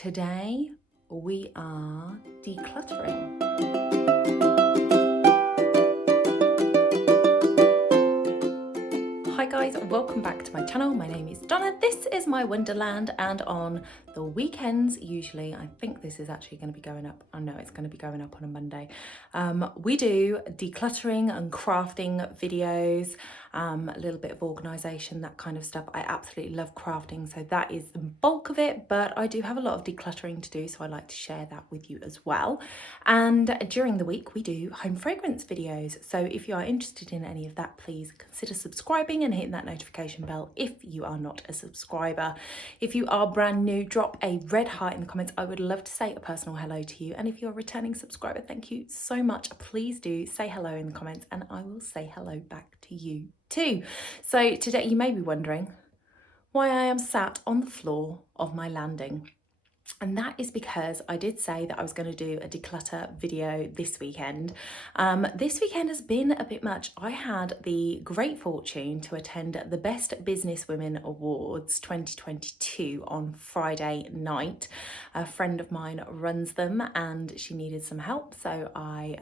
Today we are decluttering. Hi guys, welcome back to my channel. My name is Donna. This is my Wonderland, and on the weekends, usually, I think this is actually going to be going up. I know it's going to be going up on a Monday. We do decluttering and crafting videos, a little bit of organisation, that kind of stuff. I absolutely love crafting, so that is the bulk of it, but I do have a lot of decluttering to do, so I like to share that with you as well. And during the week, we do home fragrance videos. So if you are interested in any of that, please consider subscribing and hitting that notification bell if you are not a subscriber. If you are brand new, drop a red heart in the comments. I would love to say a personal hello to you. And if you're a returning subscriber, thank you so much. Please do say hello in the comments and I will say hello back to you too. So today you may be wondering why I am sat on the floor of my landing. And that is because I did say that I was going to do a declutter video this weekend. This weekend has been a bit much. I had the great fortune to attend the Best Businesswomen Awards 2022 on Friday night. A friend of mine runs them and she needed some help, so I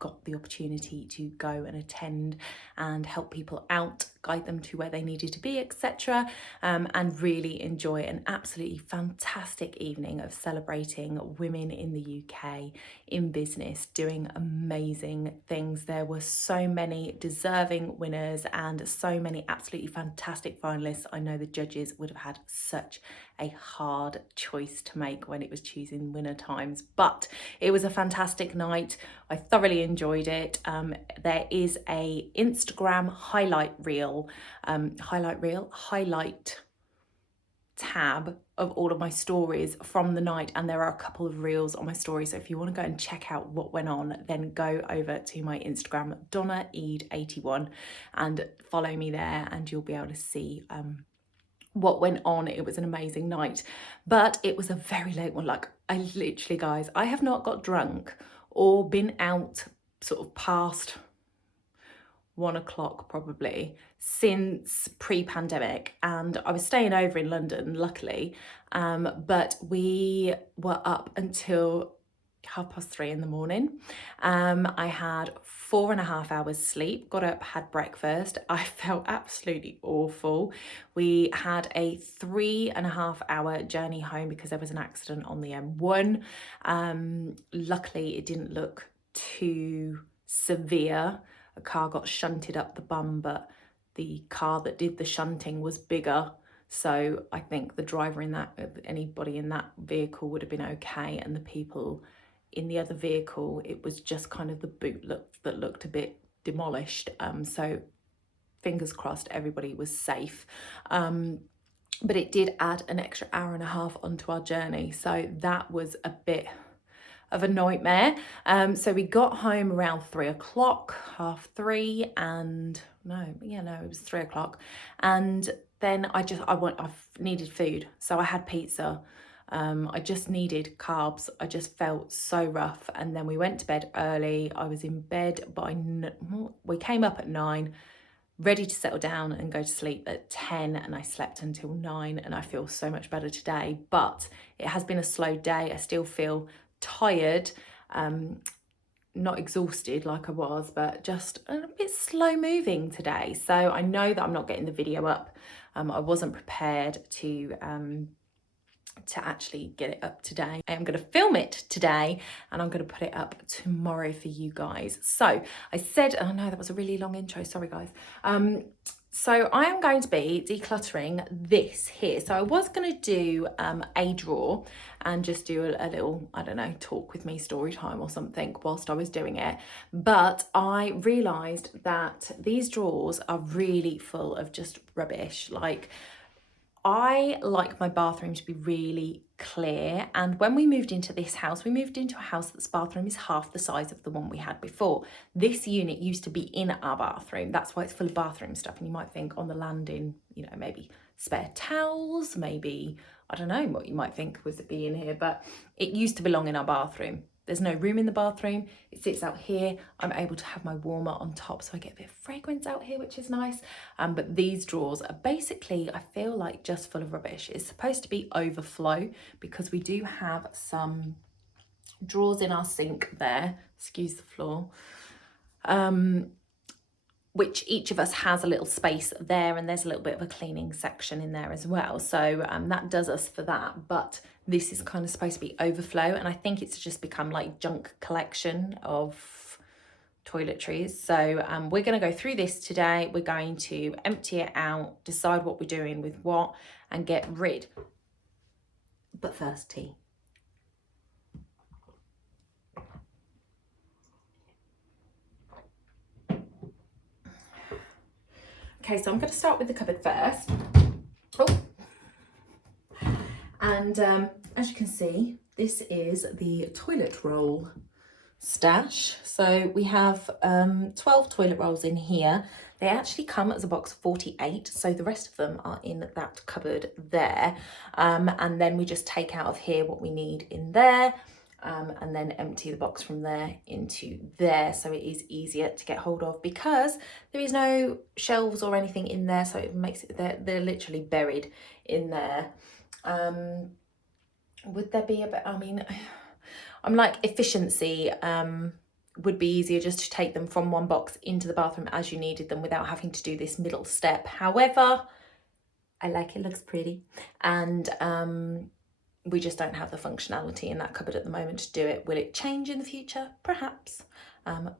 got the opportunity to go and attend and help people out, guide them to where they needed to be, etc. And really enjoy an absolutely fantastic evening of celebrating women in the UK in business doing amazing things. There were so many deserving winners and so many absolutely fantastic finalists. I know the judges would have had such a hard choice to make when it was choosing winner times, but it was a fantastic night. I thoroughly enjoyed it. There is a Instagram highlight tab of all of my stories from the night, and there are a couple of reels on my story, so if you want to go and check out what went on, then go over to my Instagram, DonnaEd81, and follow me there and you'll be able to see what went on. It was an amazing night, but it was a very late one. Like, I literally, guys, I have not got drunk or been out sort of past 1 o'clock probably since pre-pandemic, and I was staying over in London, luckily, but we were up until 3:30 in the morning. I had 4.5 hours sleep, got up, had breakfast. I felt absolutely awful. We had a 3.5 hour journey home because there was an accident on the M1. Luckily it didn't look too severe. A car got shunted up the bum, but the car that did the shunting was bigger. So I think the driver in that, anybody in that vehicle would have been okay. And the people in the other vehicle, it was just kind of the boot that looked a bit demolished. So fingers crossed everybody was safe. But it did add an extra 1.5 hours onto our journey. So that was a bit of a nightmare. So we got home around 3 o'clock, 3:30, and it was 3 o'clock. And then I needed food. So I had pizza. I just needed carbs. I just felt so rough. And then we went to bed early. I was in bed we came up at 9, ready to settle down and go to sleep at 10, and I slept until 9, and I feel so much better today. But it has been a slow day. I still feel tired, not exhausted like I was, but just a bit slow moving today. So I know that I'm not getting the video up. I wasn't prepared to actually get it up today. I am going to film it today and I'm going to put it up tomorrow for you guys. So I said, oh no, that was a really long intro, sorry guys. So I am going to be decluttering this here. So I was going to do a drawer and just do a little, I don't know, talk with me story time or something whilst I was doing it. But I realised that these drawers are really full of just rubbish. Like, I like my bathroom to be really clear, and when we moved into this house, we moved into a house that's bathroom is half the size of the one we had before. This unit used to be in our bathroom. That's why it's full of bathroom stuff. And you might think on the landing, maybe spare towels, maybe, I don't know what you might think was it be in here, but it used to belong in our bathroom. there's no room in the bathroom. It sits out here. I'm able to have my warmer on top, so I get a bit of fragrance out here, which is nice. But these drawers are basically, I feel like, just full of rubbish. It's supposed to be overflow because we do have some drawers in our sink there, excuse the floor, which each of us has a little space there, and there's a little bit of a cleaning section in there as well. So that does us for that, but this is kind of supposed to be overflow, and I think it's just become like junk collection of toiletries. So we're going to go through this today. We're going to empty it out, decide what we're doing with what, and get rid. But first, tea. Okay, so I'm going to start with the cupboard first. Oh, and as you can see, this is the toilet roll stash. So we have 12 toilet rolls in here. They actually come as a box of 48, so the rest of them are in that cupboard there. And then we just take out of here what we need in there. And then empty the box from there into there, so it is easier to get hold of because there is no shelves or anything in there, so it makes it, they're literally buried in there. Would there be a bit, I mean, I'm like, efficiency would be easier just to take them from one box into the bathroom as you needed them without having to do this middle step. However, I like it, looks pretty, and we just don't have the functionality in that cupboard at the moment to do it. Will it change in the future? Perhaps.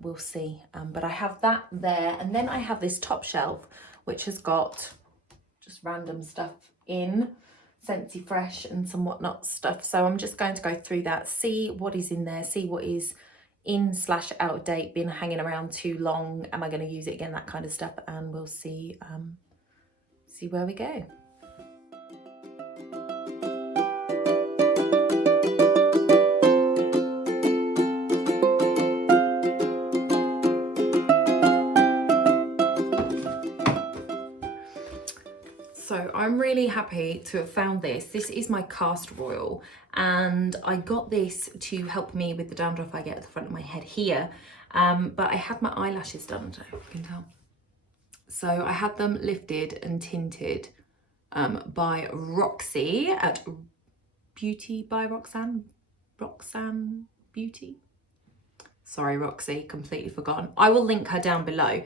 We'll see. But I have that there. And then I have this top shelf, which has got just random stuff in, Scentsy Fresh and some whatnot stuff. So I'm just going to go through that, see what is in there, see what is in / out of date, been hanging around too long. Am I going to use it again? That kind of stuff. And we'll see, see where we go. So I'm really happy to have found this. This is my castor oil, and I got this to help me with the dandruff I get at the front of my head here. But I had my eyelashes done, I don't know if you can tell. So I had them lifted and tinted by Roxy at Beauty by Roxanne Beauty. Sorry, Roxy, completely forgotten. I will link her down below.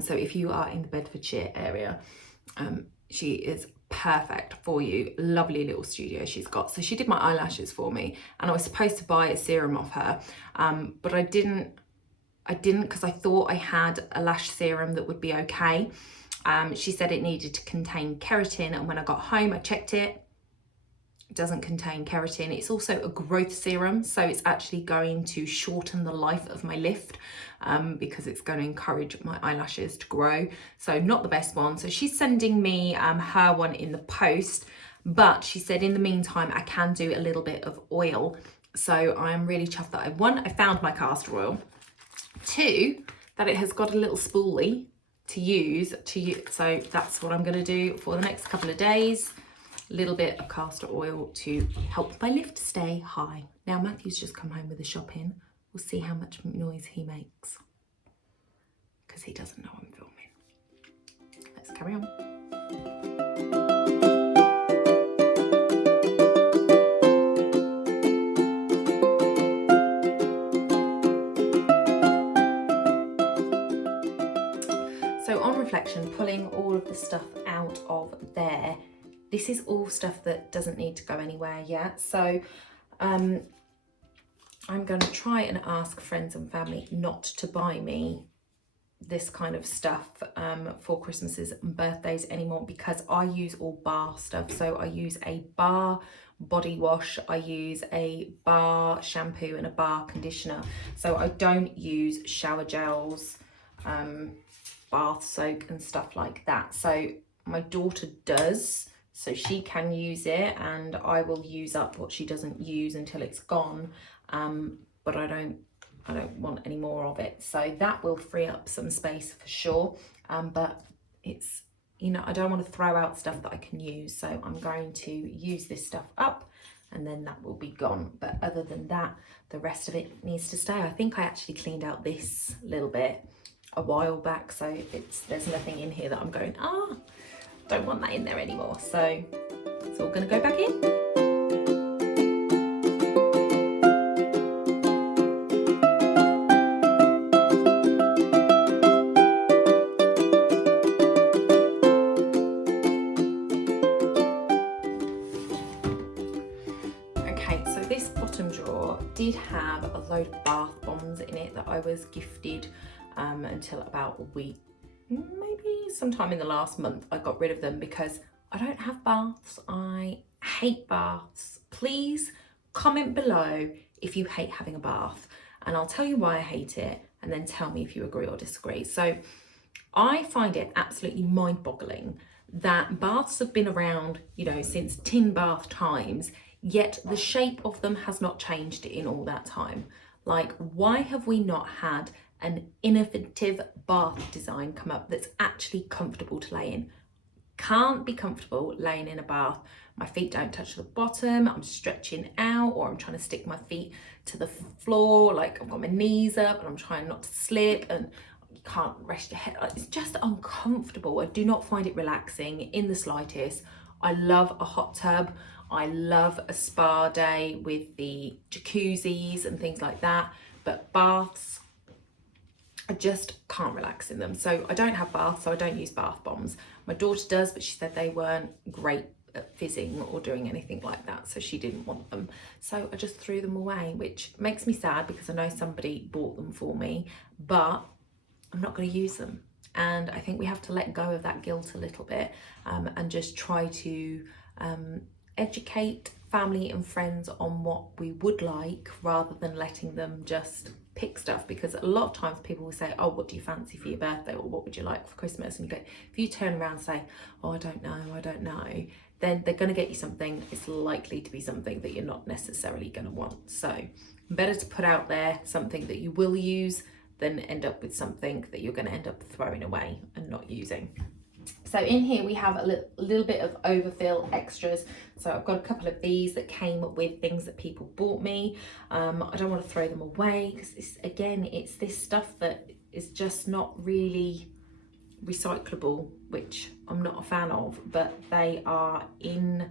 So if you are in the Bedfordshire area, she is perfect for you. Lovely little studio she's got. So she did my eyelashes for me, and I was supposed to buy a serum off her, but I didn't because I thought I had a lash serum that would be okay. She said it needed to contain keratin, and when I got home I checked it. It doesn't contain keratin. It's also a growth serum, so it's actually going to shorten the life of my lift because it's going to encourage my eyelashes to grow. So not the best one. So she's sending me her one in the post, but she said in the meantime I can do a little bit of oil. So I'm really chuffed that I found my castor oil. 2, that it has got a little spoolie to use. So that's what I'm going to do for the next couple of days. A little bit of castor oil to help my lift stay high. Now Matthew's just come home with the shopping. We'll see how much noise he makes because he doesn't know I'm filming. Let's carry on. So on reflection, pulling all of the stuff out of there, this is all stuff that doesn't need to go anywhere yet. So I'm going to try and ask friends and family not to buy me this kind of stuff for Christmases and birthdays anymore, because I use all bar stuff. So I use a bar body wash, I use a bar shampoo and a bar conditioner. So I don't use shower gels, bath soak and stuff like that. So my daughter does. So she can use it, and I will use up what she doesn't use until it's gone. But I don't want any more of it. So that will free up some space for sure. But it's, you know, I don't want to throw out stuff that I can use. So I'm going to use this stuff up and then that will be gone. But other than that, the rest of it needs to stay. I think I actually cleaned out this little bit a while back, so there's nothing in here that I'm going, don't want that in there anymore. So it's all going to go back in. Did have a load of bath bombs in it that I was gifted until about a week, maybe sometime in the last month. I got rid of them because I don't have baths. I hate baths. Please comment below if you hate having a bath, and I'll tell you why I hate it, and then tell me if you agree or disagree. So I find it absolutely mind-boggling that baths have been around, you know, since tin bath times, yet the shape of them has not changed in all that time. Like, why have we not had an innovative bath design come up that's actually comfortable to lay in? Can't be comfortable laying in a bath. My feet don't touch the bottom, I'm stretching out, or I'm trying to stick my feet to the floor, like I've got my knees up and I'm trying not to slip, and you can't rest your head. It's just uncomfortable. I do not find it relaxing in the slightest. I love a hot tub. I love a spa day with the jacuzzis and things like that, but baths, I just can't relax in them. So I don't have baths, so I don't use bath bombs. My daughter does, but she said they weren't great at fizzing or doing anything like that, so she didn't want them. So I just threw them away, which makes me sad because I know somebody bought them for me, but I'm not going to use them. And I think we have to let go of that guilt a little bit, and just try to educate family and friends on what we would like, rather than letting them just pick stuff. Because a lot of times people will say, oh, what do you fancy for your birthday, or what would you like for Christmas? And you go, if you turn around and say, oh, I don't know, then they're going to get you something. It's likely to be something that you're not necessarily going to want. So better to put out there something that you will use than end up with something that you're going to end up throwing away and not using. So in here we have a little bit of overfill extras. So I've got a couple of these that came with things that people bought me. I don't want to throw them away because it's this stuff that is just not really recyclable, which I'm not a fan of, but they are in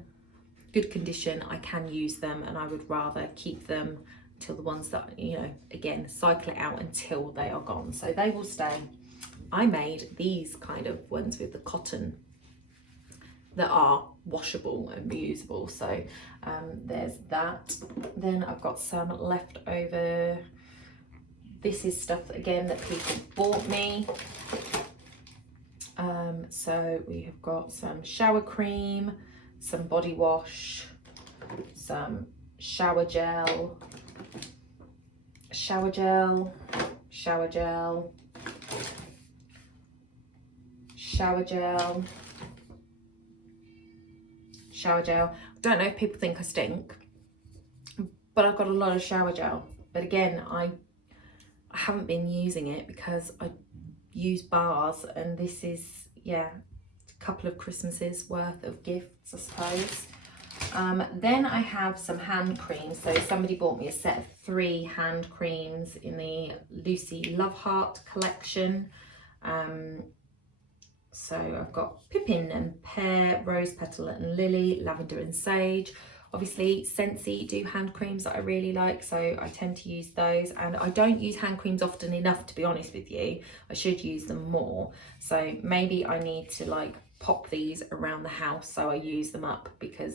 good condition. I can use them, and I would rather keep them till the ones that, you know, again, cycle it out until they are gone. So they will stay. I made these kind of ones with the cotton that are washable and reusable. So there's that. Then I've got some left over. This is stuff, again, that people bought me. So we have got some shower cream, some body wash, some shower gel, shower gel, shower gel, shower gel, shower gel. I don't know if people think I stink, but I've got a lot of shower gel. But again, I haven't been using it because I use bars, and this is, yeah, a couple of Christmases worth of gifts, I suppose. Then I have some hand creams. So somebody bought me a set of 3 hand creams in the Lucy Love Heart collection. So I've got pippin and pear, rose petal and lily, lavender and sage. Obviously Scentsy do hand creams that I really like, so I tend to use those. And I don't use hand creams often enough, to be honest with you. I should use them more. So maybe I need to like pop these around the house so I use them up, because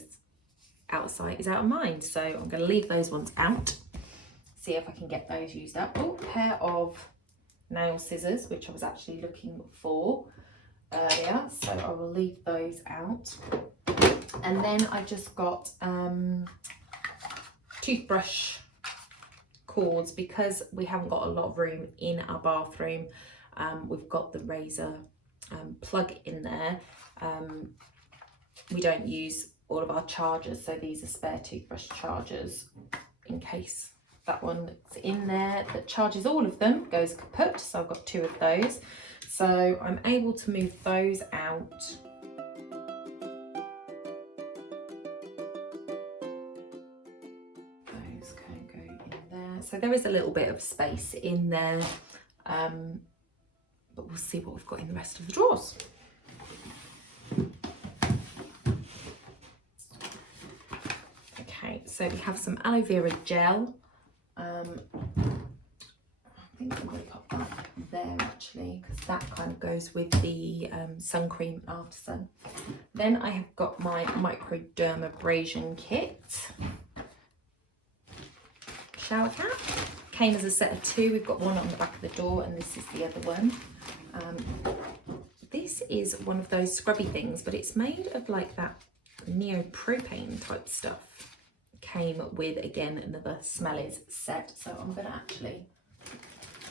out of sight is out of mind. So I'm going to leave those ones out, see if I can get those used up. Oh, a pair of nail scissors, which I was actually looking for earlier, so I will leave those out. And then I just got toothbrush cords, because we haven't got a lot of room in our bathroom. We've got the razor plug in there. We don't use all of our chargers, so these are spare toothbrush chargers in case that one that's in there that charges all of them goes kaput. So I've got 2 of those, so I'm able to move those out. so there is a little bit of space in there, but we'll see what we've got in the rest of the drawers. Okay, so we have some aloe vera gel. I think I'm going to pop that there actually, because that kind of goes with the sun cream after sun. Then I have got my microdermabrasion kit. Shower cap. Came as a set of 2. We've got one on the back of the door and this is the other one. This is one of those scrubby things, but it's made of like that neoprene type stuff. Came with, again, another Smellies set. So I'm going to actually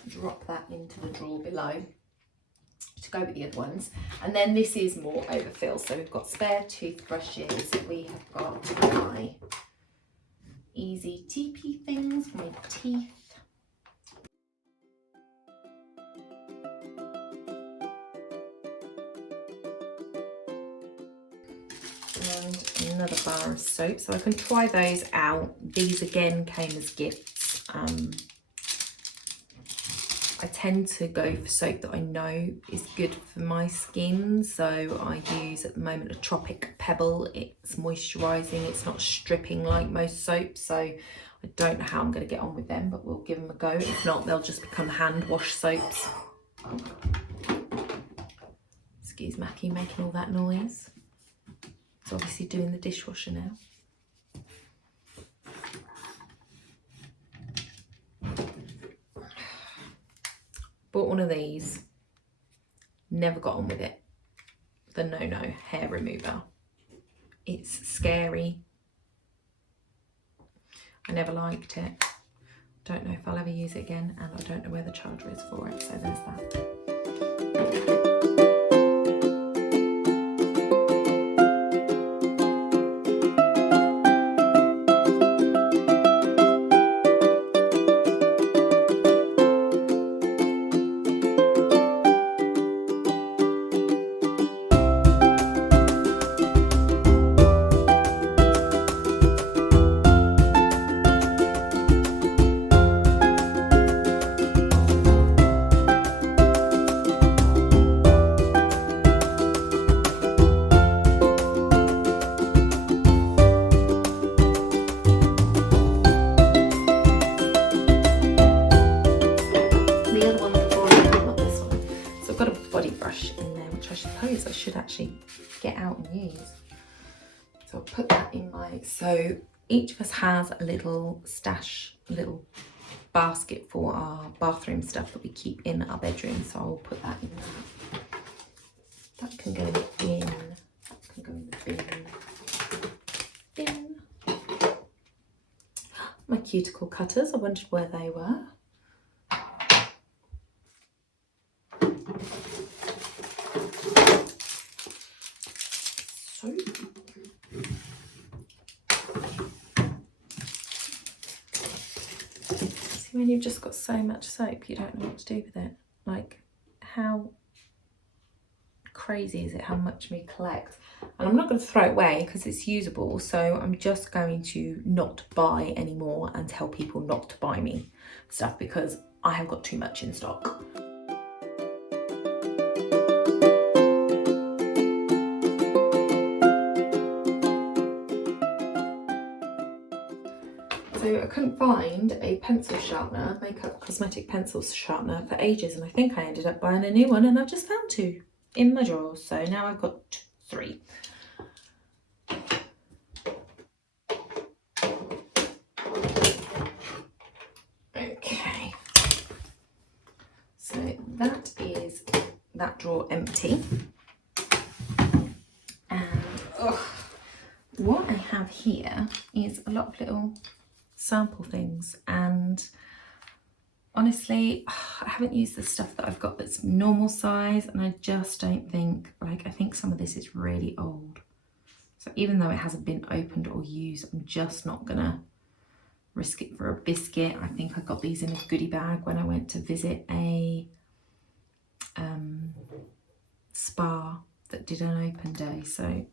drop that into the drawer below to go with the other ones. And then this is more overfill. So we've got spare toothbrushes. We have got my easy TP things for my teeth. And another bar of soap, so I can try those out. These again came as gifts. I tend to go for soap that I know is good for my skin, so I use at the moment a Tropic Pebble. It's moisturising, it's not stripping like most soaps, so I don't know how I'm going to get on with them, but we'll give them a go. If not, they'll just become hand wash soaps. Excuse Mackie making all that noise. It's obviously doing the dishwasher now. Bought one of these, never got on with it. The No hair remover. It's scary. I never liked it. Don't know if I'll ever use it again, and I don't know where the charger is for it, so there's that. Get out and use. So I'll put that in my, so each of us has a little stash, a little basket for our bathroom stuff that we keep in our bedroom, so I'll put that in there. That can go in, that can go in the bin. My cuticle cutters, I wondered where they were. When you've just got so much soap, you don't know what to do with it. Like, how crazy is it how much we collect? And I'm not going to throw it away because it's usable, so I'm just going to not buy anymore and tell people not to buy me stuff because I have got too much in stock. So I couldn't find a pencil sharpener, makeup cosmetic pencil sharpener for ages, and I think I ended up buying a new one, and I've just found 2 in my drawers, so now I've got 3. Okay, so that is that drawer empty, and what I have here is a lot of little sample things, and honestly I haven't used the stuff that I've got that's normal size, and I just don't think, like, I think some of this is really old, so even though it hasn't been opened or used, I'm just not gonna risk it for a biscuit. I think I got these in a goodie bag when I went to visit a spa that did an open day, so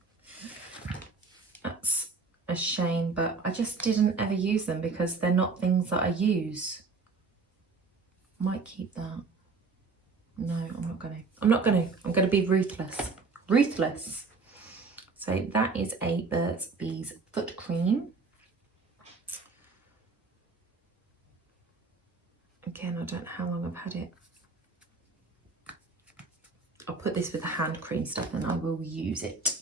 that's a shame, but I just didn't ever use them because they're not things that I use. Might keep that. No, I'm not gonna. I'm gonna be ruthless. Ruthless. So that is a Burt's Bees foot cream. Again, I don't know how long I've had it. I'll put this with the hand cream stuff and I will use it.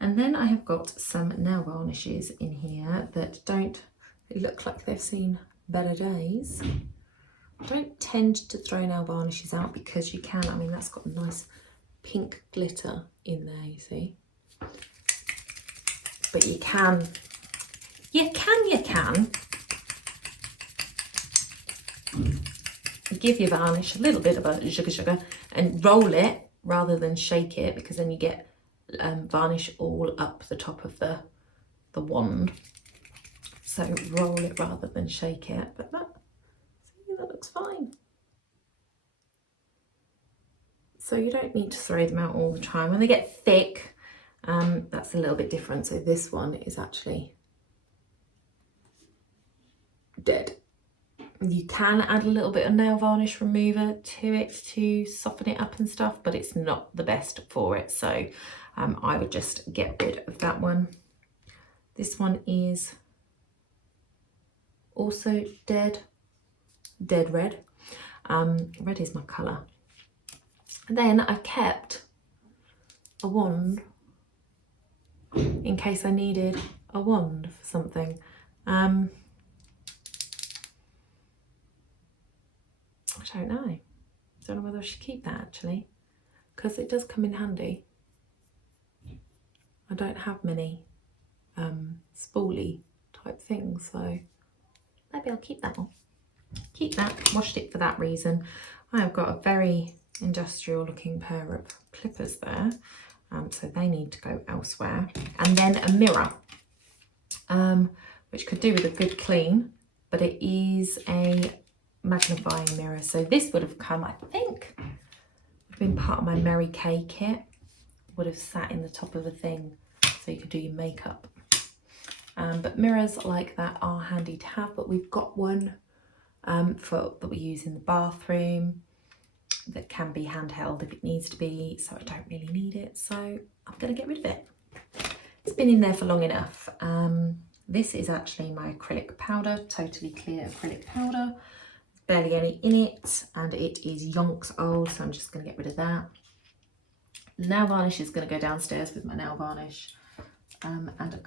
And then I have got some nail varnishes in here that don't look like they've seen better days. I don't tend to throw nail varnishes out because you can. I mean, that's got a nice pink glitter in there, you see. But you can. You give your varnish a little bit of a sugar and roll it rather than shake it, because then you get varnish all up the top of the wand. So roll it rather than shake it. But that looks fine. So you don't need to throw them out all the time. When they get thick, that's a little bit different. So this one is actually dead. You can add a little bit of nail varnish remover to it to soften it up and stuff, but it's not the best for it. So I would just get rid of that one. This one is also dead red. Red is my colour. And then I've kept a wand in case I needed a wand for something. I don't know. Don't know whether I should keep that actually, because it does come in handy. I don't have many spoolie type things, so maybe I'll keep that one. Keep that, washed it for that reason. I have got a very industrial looking pair of clippers there, so they need to go elsewhere. And then a mirror, which could do with a good clean, but it is a magnifying mirror. So this would have come, I think, would have been part of my Mary Kay kit, would have sat in the top of a thing so you could do your makeup. But mirrors like that are handy to have, but we've got one that we use in the bathroom that can be handheld if it needs to be, so I don't really need it, so I'm going to get rid of it. It's been in there for long enough. This is actually my acrylic powder, totally clear acrylic powder. Barely any in it, and it is yonks old, so I'm just going to get rid of that. Nail varnish is going to go downstairs with my nail varnish, and a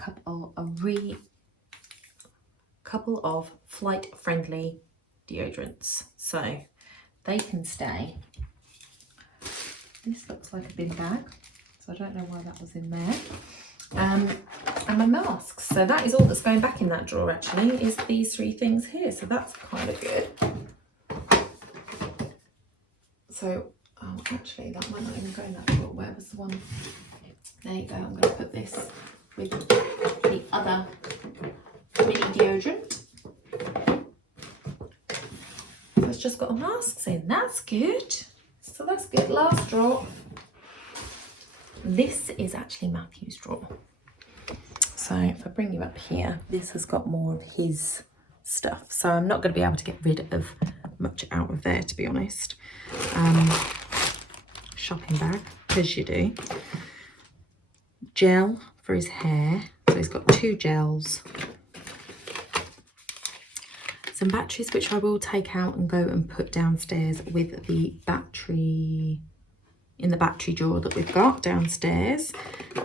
couple of flight friendly deodorants, so they can stay. This looks like a bin bag, so I don't know why that was in there. And my masks, so that is all that's going back in that drawer actually, is these three things here, so that's kind of good. So actually that might not even go in that drawer. Where was the one? There you go. I'm going to put this with the other mini deodorant. So it's just got the masks in. That's good. So that's good. Last drawer. This is actually Matthew's drawer. So if I bring you up here, this has got more of his stuff. So I'm not going to be able to get rid of much out of there, to be honest. Shopping bag, as you do. Gel for his hair. So he's got 2 gels. Some batteries, which I will take out and go and put downstairs with the battery, in the battery drawer that we've got downstairs.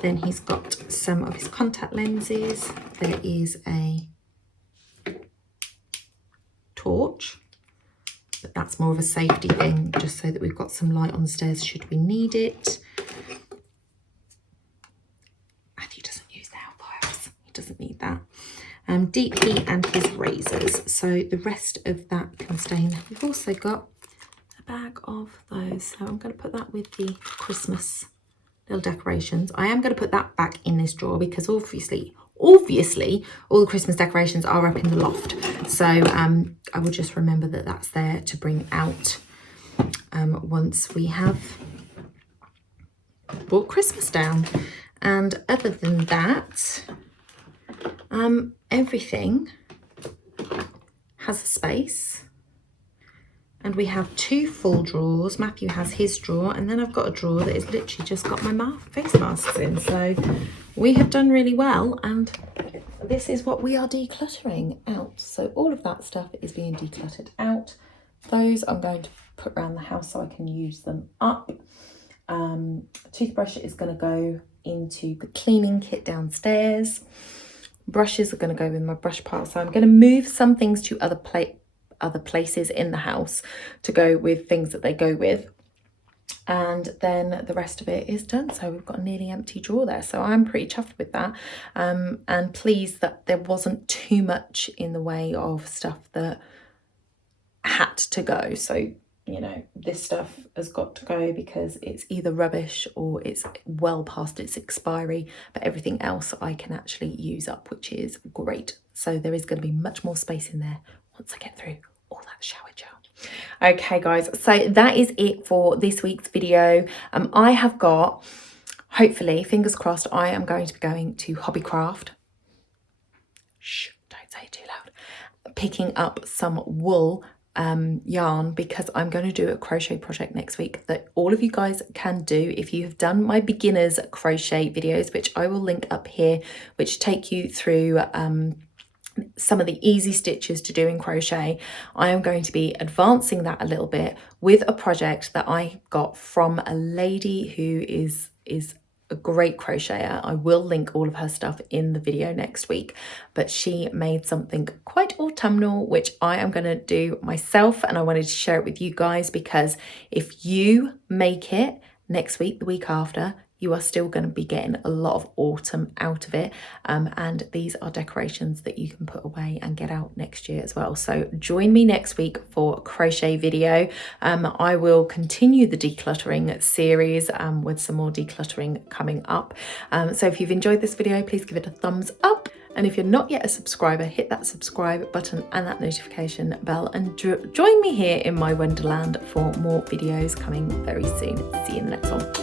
Then he's got some of his contact lenses. There is a torch, but that's more of a safety thing, just so that we've got some light on the stairs should we need it. Matthew doesn't use the help wires, he doesn't need that. Deep heat and his razors, so the rest of that can stay in. We've also got a bag of those, so I'm going to put that with the Christmas little decorations. I am going to put that back in this drawer because obviously all the Christmas decorations are up in the loft, so I will just remember that that's there to bring out once we have brought Christmas down. And other than that, Everything has a space, and we have 2 full drawers. Matthew has his drawer, and then I've got a drawer that is literally just got my face masks in. So we have done really well, and this is what we are decluttering out. So all of that stuff is being decluttered out. Those I'm going to put around the house so I can use them up. Toothbrush is going to go into the cleaning kit downstairs. Brushes are going to go in my brush pile. So I'm going to move some things to other places in the house to go with things that they go with. And then the rest of it is done. So we've got a nearly empty drawer there. So I'm pretty chuffed with that. And pleased that there wasn't too much in the way of stuff that had to go. So, you know, this stuff has got to go because it's either rubbish or it's well past its expiry, but everything else I can actually use up, which is great. So there is going to be much more space in there once I get through all that shower gel. Okay guys, so that is it for this week's video. I have got, hopefully, fingers crossed, I am going to be going to Hobbycraft. Shh, don't say it too loud. Picking up some wool yarn, because I'm going to do a crochet project next week that all of you guys can do if you have done my beginners crochet videos, which I will link up here, which take you through some of the easy stitches to do in crochet. I am going to be advancing that a little bit with a project that I got from a lady who is a great crocheter. I will link all of her stuff in the video next week, but she made something quite autumnal, which I am going to do myself, and I wanted to share it with you guys, because if you make it next week, the week after, you are still going to be getting a lot of autumn out of it. And these are decorations that you can put away and get out next year as well. So join me next week for a crochet video. I will continue the decluttering series with some more decluttering coming up. So if you've enjoyed this video, please give it a thumbs up. And if you're not yet a subscriber, hit that subscribe button and that notification bell, and join me here in my Wonderland for more videos coming very soon. See you in the next one.